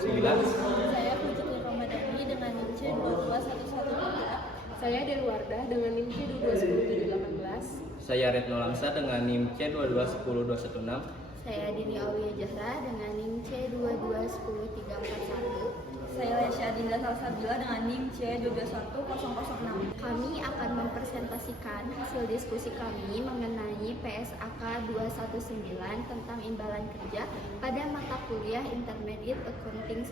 Saya Putri Ramadhani dengan NIM C22113. Saya Delwardah dengan NIM C22117. Saya Retno Lamsa dengan NIM C2210216. Saya Dini Aulia Jahra dengan NIM C2210341. Saya Lesya Dinda Salsabila dengan NIM C2210006. Kami akan mempresentasikan hasil diskusi kami mengenai PSAK 219 tentang imbalan kerja pada mata kuliah Intermediate Accounting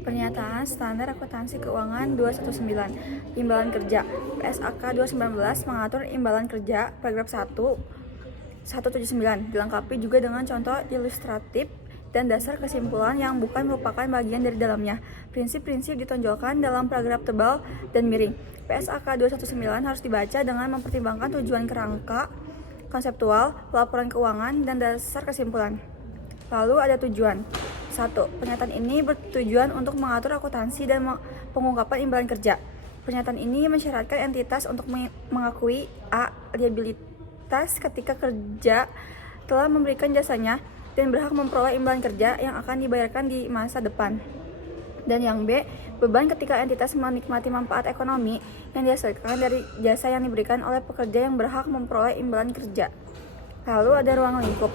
1. Pernyataan Standar Akuntansi Keuangan 219, Imbalan Kerja. PSAK 219 mengatur imbalan kerja paragraf 179, dilengkapi juga dengan contoh ilustratif dan dasar kesimpulan yang bukan merupakan bagian dari dalamnya. Prinsip-prinsip ditonjolkan dalam paragraf tebal dan miring. PSAK 219 harus dibaca dengan mempertimbangkan tujuan kerangka, konseptual, pelaporan keuangan, dan dasar kesimpulan. Lalu ada tujuan. 1. Pernyataan ini bertujuan untuk mengatur akuntansi dan pengungkapan imbalan kerja. Pernyataan ini mensyaratkan entitas untuk mengakui a. liabilitas ketika kerja telah memberikan jasanya dan berhak memperoleh imbalan kerja yang akan dibayarkan di masa depan. Dan yang B. Beban ketika entitas menikmati manfaat ekonomi yang dihasilkan dari jasa yang diberikan oleh pekerja yang berhak memperoleh imbalan kerja. Lalu ada ruang lingkup.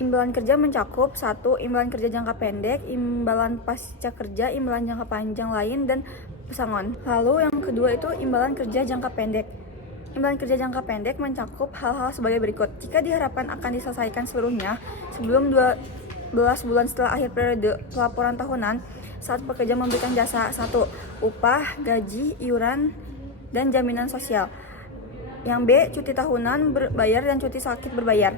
Imbalan kerja mencakup 1. Imbalan kerja jangka pendek, imbalan pasca kerja, imbalan jangka panjang lain, dan pesangon. Lalu yang kedua itu imbalan kerja jangka pendek. Imbalan kerja jangka pendek mencakup hal-hal sebagai berikut. Jika diharapkan akan diselesaikan seluruhnya sebelum 12 bulan setelah akhir periode pelaporan tahunan saat pekerja memberikan jasa. 1. Upah, gaji, iuran, dan jaminan sosial. Yang B. Cuti tahunan berbayar dan cuti sakit berbayar.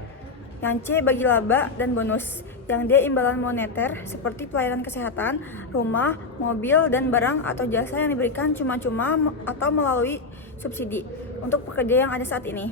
Yang C. Bagi laba dan bonus. Yang D. Imbalan moneter seperti pelayanan kesehatan, rumah, mobil, dan barang atau jasa yang diberikan cuma-cuma atau melalui subsidi untuk pekerja yang ada saat ini.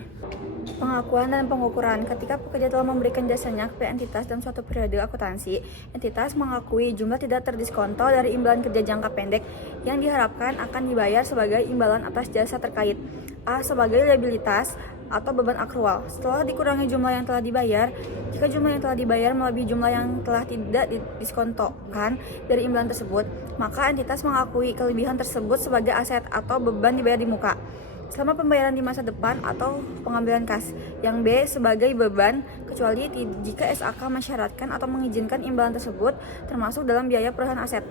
Pengakuan dan pengukuran. Ketika pekerja telah memberikan jasanya kepada entitas dalam suatu periode akuntansi, entitas mengakui jumlah tidak terdiskonto dari imbalan kerja jangka pendek yang diharapkan akan dibayar sebagai imbalan atas jasa terkait. A. Sebagai liabilitas atau beban akrual. Setelah dikurangi jumlah yang telah dibayar, jika jumlah yang telah dibayar melebihi jumlah yang telah tidak didiskontokan dari imbalan tersebut, maka entitas mengakui kelebihan tersebut sebagai aset atau beban dibayar di muka selama pembayaran di masa depan atau pengambilan kas. Yang B. Sebagai beban, kecuali jika SAK mensyaratkan atau mengizinkan imbalan tersebut termasuk dalam biaya perusahaan aset.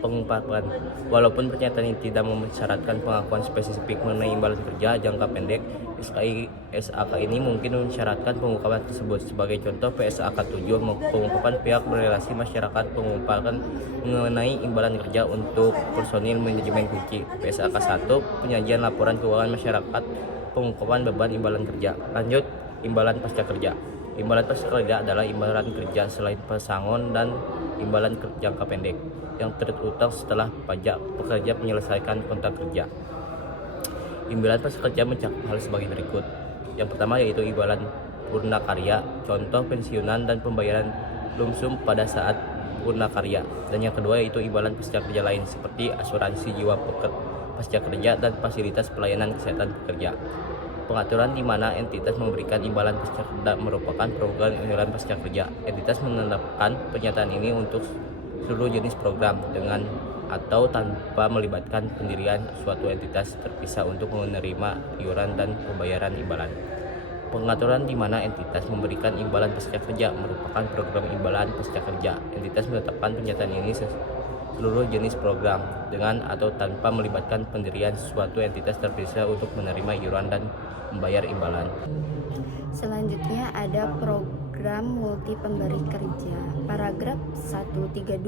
Pengungkapan. Walaupun pernyataan ini tidak mensyaratkan pengakuan spesifik mengenai imbalan kerja jangka pendek, SAK ini mungkin mensyaratkan pengungkapan tersebut. Sebagai contoh, PSAK 7 pengungkapan pihak berrelasi masyarakat, pengungkapan mengenai imbalan kerja untuk personil manajemen kunci. PSAK 1 penyajian laporan keuangan masyarakat, pengungkapan beban imbalan kerja. Lanjut, imbalan pasca kerja. Imbalan pasca kerja adalah imbalan kerja selain pesangon dan imbalan jangka pendek yang terutang setelah pajak pekerja menyelesaikan kontrak kerja. Imbalan pasca kerja mencakup hal sebagai berikut. Yang pertama yaitu imbalan purna karya, contoh pensiunan dan pembayaran lump sum pada saat purna karya. Dan yang kedua yaitu imbalan pasca kerja lain seperti asuransi jiwa pasca kerja dan fasilitas pelayanan kesehatan pekerja. Pengaturan di mana entitas memberikan imbalan pasca kerja merupakan program imbalan pasca kerja. Entitas menetapkan pernyataan ini untuk seluruh jenis program dengan atau tanpa melibatkan pendirian suatu entitas terpisah untuk menerima iuran dan pembayaran imbalan. Pengaturan di mana entitas memberikan imbalan pasca kerja merupakan program imbalan pasca kerja. Entitas menetapkan pernyataan ini seluruh jenis program dengan atau tanpa melibatkan pendirian suatu entitas terpisah untuk menerima iuran dan membayar imbalan. Selanjutnya ada program multi pemberi kerja. Paragraf 132,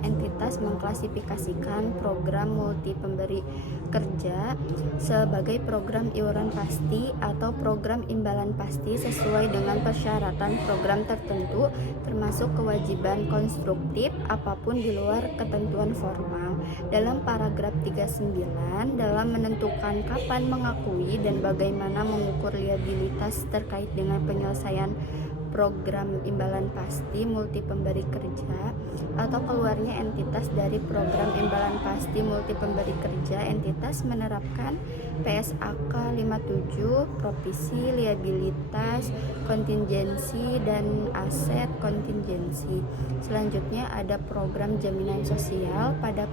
entitas mengklasifikasikan program multi pemberi kerja sebagai program iuran pasti atau program imbalan pasti sesuai dengan persyaratan program tertentu, termasuk kewajiban konstruktif apapun di luar ketentuan formal. Dalam paragraf 39, dalam menentukan kapan mengakui dan bagaimana mengukur liabilitas terkait dengan penyelesaian program imbalan pasti multi pemberi kerja atau keluarnya entitas dari program imbalan pasti multi pemberi kerja. Entitas menerapkan PSAK 57, provisi, liabilitas, kontingensi, dan aset kontingensi. Selanjutnya ada program jaminan sosial. Pada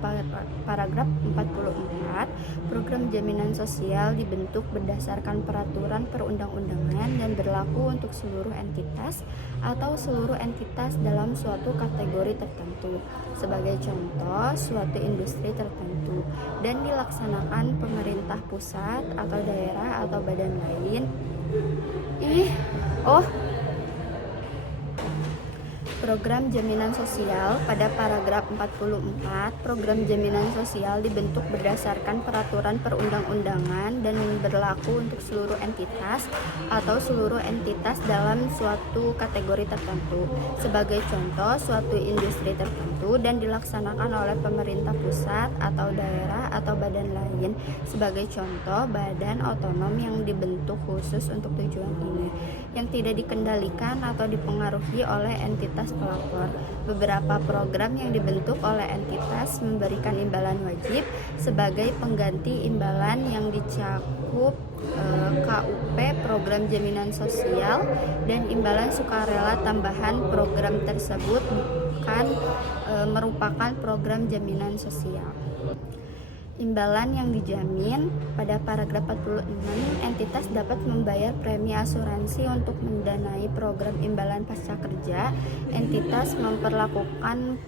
paragraf 44, program jaminan sosial dibentuk berdasarkan peraturan perundang-undangan dan berlaku untuk seluruh entitas atau seluruh entitas dalam suatu kategori tertentu, sebagai contoh suatu industri tertentu, dan dilaksanakan pemerintah pusat atau daerah atau badan lain. Program jaminan sosial. Pada paragraf 44, program jaminan sosial dibentuk berdasarkan peraturan perundang-undangan dan berlaku untuk seluruh entitas atau seluruh entitas dalam suatu kategori tertentu, sebagai contoh suatu industri tertentu, dan dilaksanakan oleh pemerintah pusat atau daerah atau badan lain, sebagai contoh badan otonom yang dibentuk khusus untuk tujuan ini, yang tidak dikendalikan atau dipengaruhi oleh entitas pelapor. Beberapa program yang dibentuk oleh entitas memberikan imbalan wajib sebagai pengganti imbalan yang dicakup KUP program jaminan sosial, dan imbalan sukarela tambahan program tersebut bukan merupakan program jaminan sosial. Imbalan yang dijamin. Pada paragraf 46, entitas dapat membayar premi asuransi untuk mendanai program imbalan pasca kerja. Entitas memperlakukan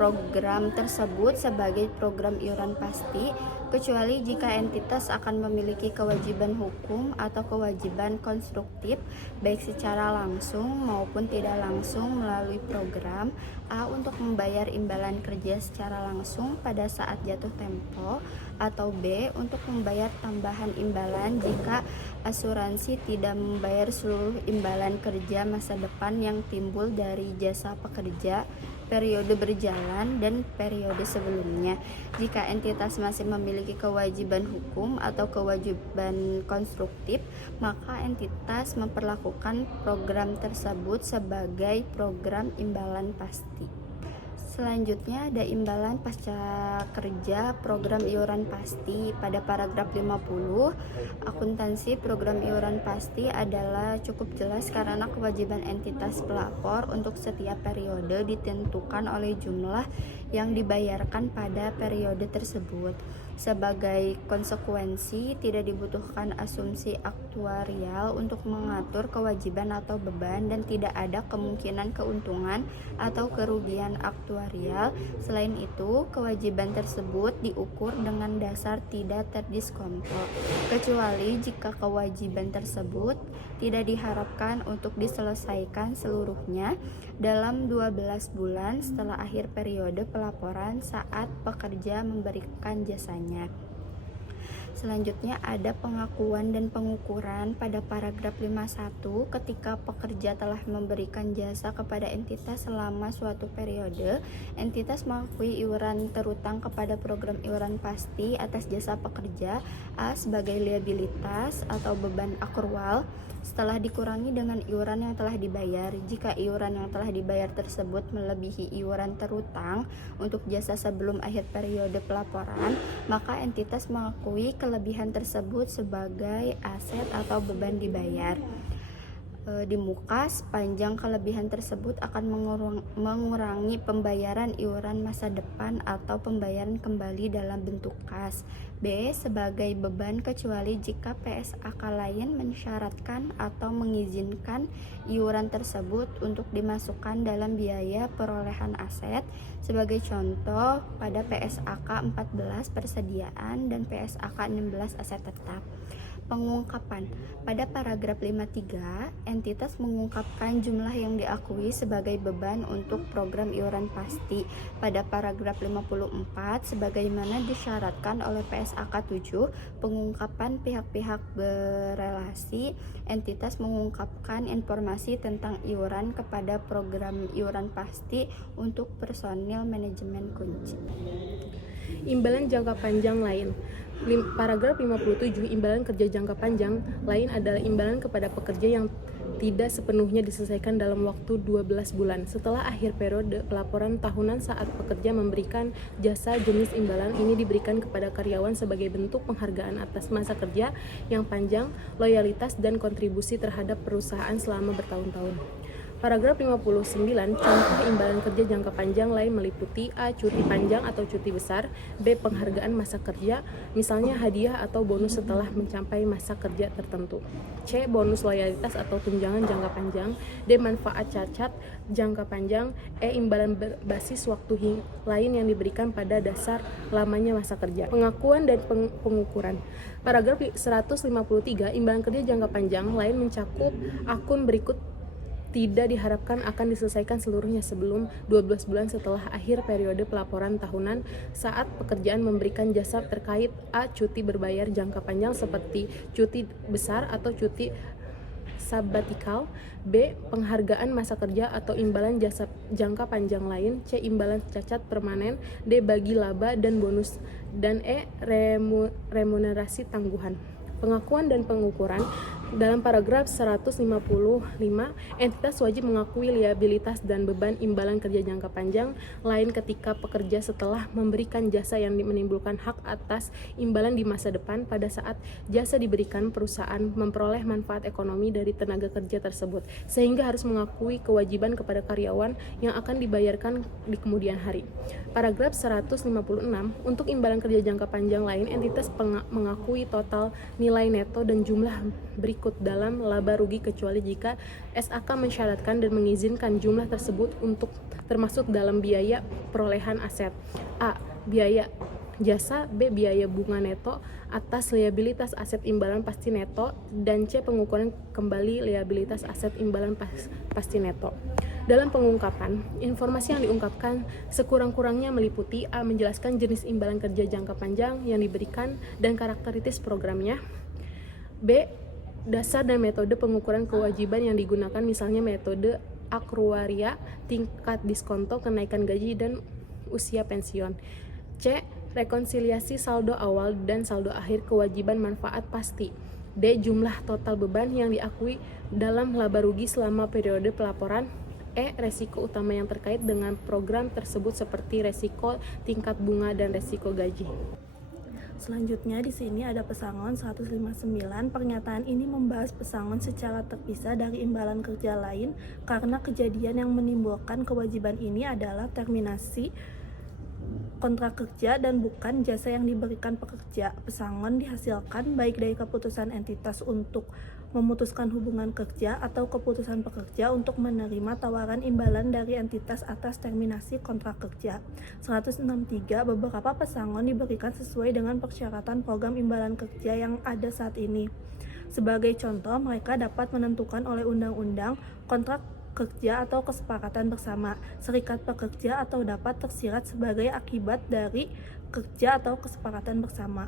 program tersebut sebagai program iuran pasti, kecuali jika entitas akan memiliki kewajiban hukum atau kewajiban konstruktif, baik secara langsung maupun tidak langsung melalui program A untuk membayar imbalan kerja secara langsung pada saat jatuh tempo, atau B untuk membayar tambahan imbalan jika asuransi tidak membayar seluruh imbalan kerja masa depan yang timbul dari jasa pekerja periode berjalan dan periode sebelumnya. Jika entitas masih memiliki kewajiban hukum atau kewajiban konstruktif, maka entitas memperlakukan program tersebut sebagai program imbalan pasti. Selanjutnya ada imbalan pasca kerja program iuran pasti. Pada paragraf 50, akuntansi program iuran pasti adalah cukup jelas karena kewajiban entitas pelapor untuk setiap periode ditentukan oleh jumlah yang dibayarkan pada periode tersebut. Sebagai konsekuensi, tidak dibutuhkan asumsi aktuarial untuk mengatur kewajiban atau beban, dan tidak ada kemungkinan keuntungan atau kerugian aktuarial. Selain itu, kewajiban tersebut diukur dengan dasar tidak terdiskonto, kecuali jika kewajiban tersebut tidak diharapkan untuk diselesaikan seluruhnya dalam 12 bulan setelah akhir periode pelaporan saat pekerja memberikan jasanya. Selanjutnya ada pengakuan dan pengukuran. Pada paragraf 51, ketika pekerja telah memberikan jasa kepada entitas selama suatu periode, entitas mengakui iuran terutang kepada program iuran pasti atas jasa pekerja A sebagai liabilitas atau beban akrual setelah dikurangi dengan iuran yang telah dibayar. Jika iuran yang telah dibayar tersebut melebihi iuran terutang untuk jasa sebelum akhir periode pelaporan, maka entitas mengakui kelebihan tersebut sebagai aset atau beban dibayar. Di muka, sepanjang kelebihan tersebut akan mengurangi pembayaran iuran masa depan atau pembayaran kembali dalam bentuk kas. B. Sebagai beban, kecuali jika PSAK lain mensyaratkan atau mengizinkan iuran tersebut untuk dimasukkan dalam biaya perolehan aset. Sebagai contoh, pada PSAK 14 persediaan dan PSAK 16 aset tetap. Pengungkapan. Pada paragraf 53, entitas mengungkapkan jumlah yang diakui sebagai beban untuk program iuran pasti. Pada paragraf 54, sebagaimana disyaratkan oleh PSAK 7, pengungkapan pihak-pihak berelasi, entitas mengungkapkan informasi tentang iuran kepada program iuran pasti untuk personil manajemen kunci. Imbalan jangka panjang lain. Paragraf 57, imbalan kerja jangka panjang lain adalah imbalan kepada pekerja yang tidak sepenuhnya diselesaikan dalam waktu 12 bulan. Setelah akhir periode pelaporan tahunan saat pekerja memberikan jasa jenis imbalan ini diberikan kepada karyawan sebagai bentuk penghargaan atas masa kerja yang panjang, loyalitas, dan kontribusi terhadap perusahaan selama bertahun-tahun. Paragraf 59, contoh imbalan kerja jangka panjang lain meliputi A. Cuti panjang atau cuti besar, B. Penghargaan masa kerja, misalnya hadiah atau bonus setelah mencapai masa kerja tertentu, C. Bonus loyalitas atau tunjangan jangka panjang, D. Manfaat cacat jangka panjang, E. Imbalan berbasis waktu lain yang diberikan pada dasar lamanya masa kerja. Pengakuan dan pengukuran. Paragraf 153, imbalan kerja jangka panjang lain mencakup akun berikut tidak diharapkan akan diselesaikan seluruhnya sebelum 12 bulan setelah akhir periode pelaporan tahunan saat pekerjaan memberikan jasa terkait A. Cuti berbayar jangka panjang seperti cuti besar atau cuti sabatikal, B. Penghargaan masa kerja atau imbalan jasa jangka panjang lain, C. Imbalan cacat permanen, D. Bagi laba dan bonus, dan E. Remunerasi tangguhan. Pengakuan dan pengukuran. Dalam paragraf 155, entitas wajib mengakui liabilitas dan beban imbalan kerja jangka panjang lain ketika pekerja setelah memberikan jasa yang menimbulkan hak atas imbalan di masa depan pada saat jasa diberikan perusahaan memperoleh manfaat ekonomi dari tenaga kerja tersebut, sehingga harus mengakui kewajiban kepada karyawan yang akan dibayarkan di kemudian hari. Paragraf 156, untuk imbalan kerja jangka panjang lain, entitas mengakui total nilai neto dan jumlah berikut dalam laba rugi kecuali jika SAK mensyaratkan dan mengizinkan jumlah tersebut untuk termasuk dalam biaya perolehan aset. A. Biaya jasa, B. Biaya bunga neto atas liabilitas aset imbalan pasti neto, dan C. Pengukuran kembali liabilitas aset imbalan pasti neto. Dalam pengungkapan, informasi yang diungkapkan sekurang-kurangnya meliputi A. Menjelaskan jenis imbalan kerja jangka panjang yang diberikan dan karakteristik programnya, B. Dasar dan metode pengukuran kewajiban yang digunakan, misalnya metode akruaria, tingkat diskonto, kenaikan gaji, dan usia pensiun, C. Rekonsiliasi saldo awal dan saldo akhir kewajiban manfaat pasti, D. Jumlah total beban yang diakui dalam laba rugi selama periode pelaporan, E. Resiko utama yang terkait dengan program tersebut seperti resiko tingkat bunga dan resiko gaji. Selanjutnya di sini ada pesangon 159. Pernyataan ini membahas pesangon secara terpisah dari imbalan kerja lain karena kejadian yang menimbulkan kewajiban ini adalah terminasi kontrak kerja dan bukan jasa yang diberikan pekerja. Pesangon dihasilkan baik dari keputusan entitas untuk memutuskan hubungan kerja atau keputusan pekerja untuk menerima tawaran imbalan dari entitas atas terminasi kontrak kerja. 163. Beberapa pesangon diberikan sesuai dengan persyaratan program imbalan kerja yang ada saat ini. Sebagai contoh, mereka dapat menentukan oleh undang-undang, kontrak kerja atau kesepakatan bersama, serikat pekerja, atau dapat tersirat sebagai akibat dari kerja atau kesepakatan bersama.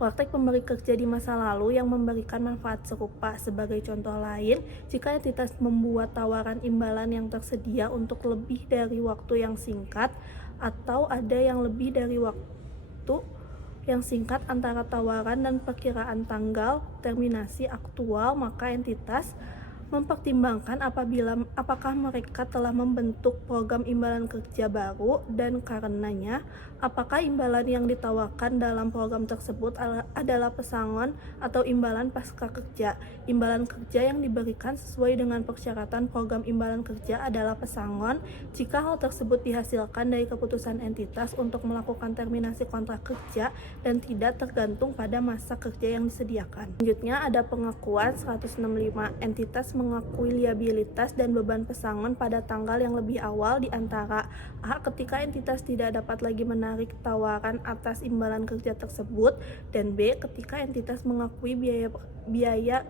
Praktek pemberi kerja di masa lalu yang memberikan manfaat serupa. Sebagai contoh lain, jika entitas membuat tawaran imbalan yang tersedia untuk lebih dari waktu yang singkat atau ada yang lebih dari waktu yang singkat antara tawaran dan perkiraan tanggal terminasi aktual, maka entitas mempertimbangkan apakah mereka telah membentuk program imbalan kerja baru dan karenanya apakah imbalan yang ditawarkan dalam program tersebut adalah pesangon atau imbalan pasca kerja. Imbalan kerja yang diberikan sesuai dengan persyaratan program imbalan kerja adalah pesangon jika hal tersebut dihasilkan dari keputusan entitas untuk melakukan terminasi kontrak kerja dan tidak tergantung pada masa kerja yang disediakan. Selanjutnya ada pengakuan 165. Entitas mengakui liabilitas dan beban pesangon pada tanggal yang lebih awal di antara A. Ketika entitas tidak dapat lagi menarik tawaran atas imbalan kerja tersebut, dan B. Ketika entitas mengakui biaya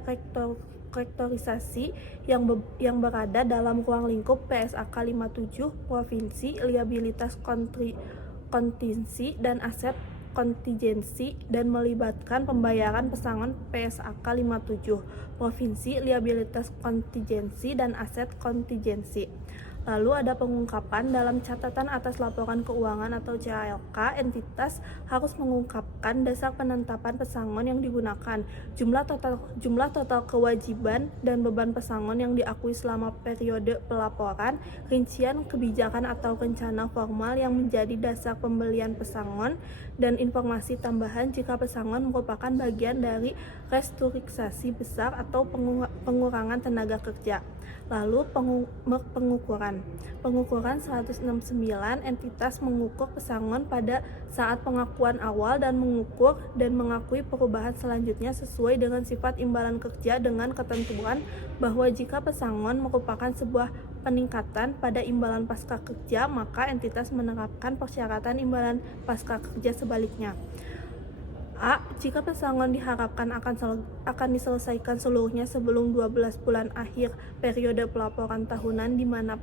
rektorisasi yang berada dalam ruang lingkup PSAK 57 Provinsi, liabilitas kontingensi dan aset kontingensi dan melibatkan pembayaran pesangon PSAK 57 Provinsi, liabilitas kontingensi dan aset kontingensi. Lalu ada pengungkapan dalam catatan atas laporan keuangan atau CALK, entitas harus mengungkapkan dasar penetapan pesangon yang digunakan, jumlah total kewajiban dan beban pesangon yang diakui selama periode pelaporan, rincian kebijakan atau rencana formal yang menjadi dasar pembelian pesangon, dan informasi tambahan jika pesangon merupakan bagian dari restrukturisasi besar atau pengurangan tenaga kerja. Lalu pengukuran 169, entitas mengukur pesangon pada saat pengakuan awal dan mengukur dan mengakui perubahan selanjutnya sesuai dengan sifat imbalan kerja dengan ketentuan bahwa jika pesangon merupakan sebuah peningkatan pada imbalan pasca kerja, maka entitas menerapkan persyaratan imbalan pasca kerja sebaliknya. A. Jika pesangon diharapkan akan diselesaikan seluruhnya sebelum 12 bulan akhir periode pelaporan tahunan di mana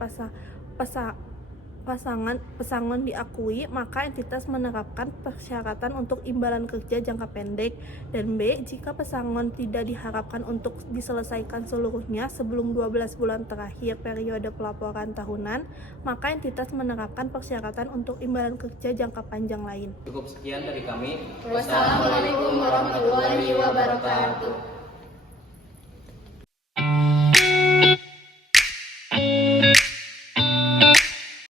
pesangon diakui, maka entitas menerapkan persyaratan untuk imbalan kerja jangka pendek. Dan B. Jika pesangon tidak diharapkan untuk diselesaikan seluruhnya sebelum 12 bulan terakhir periode pelaporan tahunan, maka entitas menerapkan persyaratan untuk imbalan kerja jangka panjang lain. Cukup sekian dari kami. Wassalamualaikum warahmatullahi wabarakatuh.